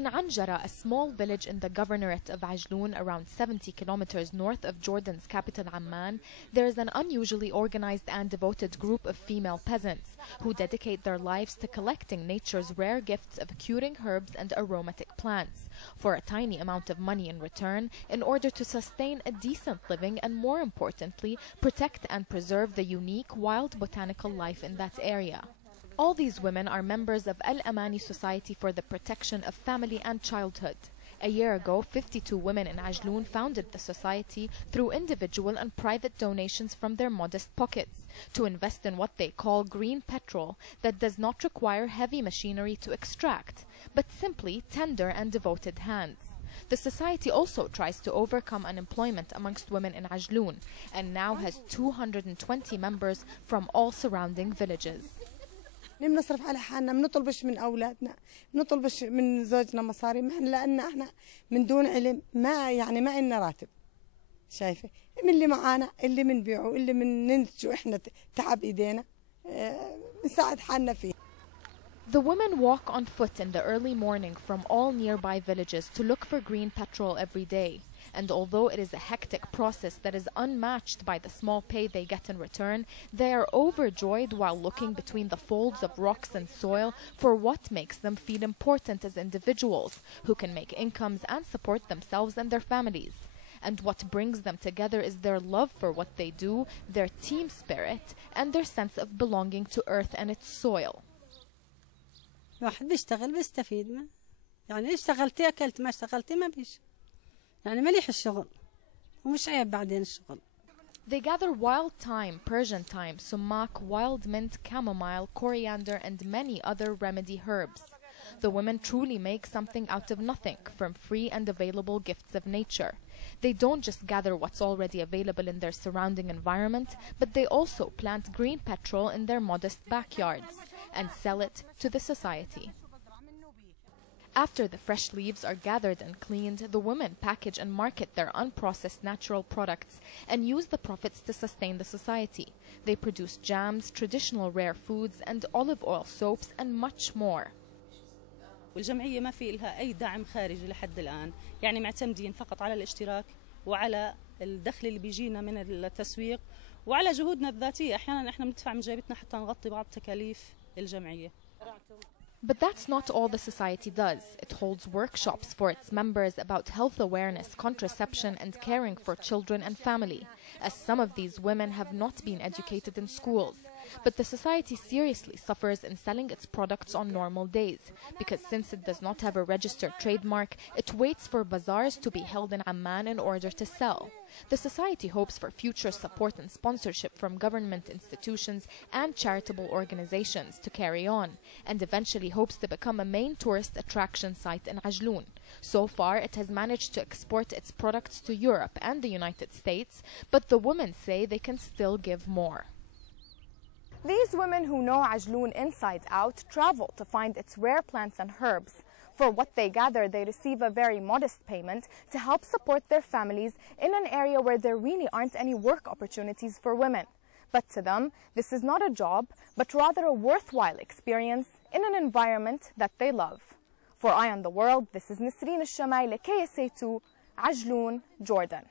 In Anjara, a small village in the governorate of Ajloun, around 70 kilometers north of Jordan's capital Amman, there is an unusually organized and devoted group of female peasants who dedicate their lives to collecting nature's rare gifts of curing herbs and aromatic plants for a tiny amount of money in return, in order to sustain a decent living and, more importantly, protect and preserve the unique wild botanical life in that area. All these women are members of Al-Amani Society for the Protection of Family and Childhood. A year ago, 52 women in Ajloun founded the society through individual and private donations from their modest pockets to invest in what they call green petrol that does not require heavy machinery to extract, but simply tender and devoted hands. The society also tries to overcome unemployment amongst women in Ajloun and now has 220 members from all surrounding villages. بنصرف على حالنا، بنطلبش من اولادنا، بنطلبش من زوجنا مصاري، لان احنا من دون علم ما ما لنا راتب. شايفه؟ من اللي معانا، اللي بنبيعه، اللي بننتجه احنا تعب ايدينا، بنساعد حالنا فيه. The women walk on foot in the early morning from all nearby villages to look for green petrol every day. And although it is a hectic process that is unmatched by the small pay they get in return, they are overjoyed while looking between the folds of rocks and soil for what makes them feel important as individuals who can make incomes and support themselves and their families. And what brings them together is their love for what they do, their team spirit, and their sense of belonging to earth and its soil. واحد بيشتغل بيستفيد ما يعني اشتغلتي أكلت، ما اشتغلتي ما بيش يعني مليح الشغل ومش عيب بعدين الشغل. They gather wild thyme, Persian thyme, sumac, wild mint, chamomile, coriander, and many other remedy herbs. The women truly make something out of nothing from free and available gifts of nature. They don't just gather what's already available in their surrounding environment, but they also plant green petrol in their modest backyards and sell it to the society. After the fresh leaves are gathered and cleaned, the women package and market their unprocessed natural products and use the profits to sustain the society. They produce jams, traditional rare foods, and olive oil soaps, and much more. والجمعية ما في لها أي دعم خارجي لحد الآن، يعني معتمدين فقط على الاشتراك وعلى الدخل اللي بيجينا من التسويق وعلى جهودنا الذاتية. أحيانا إحنا بندفع من جيبتنا حتى نغطي بعض تكاليف الجمعية. But that's not all the society does. It holds workshops for its members about health awareness, contraception, and caring for children and family, as some of these women have not been educated in schools. But the society seriously suffers in selling its products on normal days, because since it does not have a registered trademark, it waits for bazaars to be held in Amman in order to sell. The society hopes for future support and sponsorship from government institutions and charitable organizations to carry on, and eventually hopes to become a main tourist attraction site in Ajloun. So far, it has managed to export its products to Europe and the United States, but the women say they can still give more. These women who know Ajloun inside out travel to find its rare plants and herbs. For what they gather, they receive a very modest payment to help support their families in an area where there really aren't any work opportunities for women. But to them, this is not a job, but rather a worthwhile experience in an environment that they love. For Eye on the World, this is Nisreen Al-Shamai, ksa2, Ajloun, Jordan.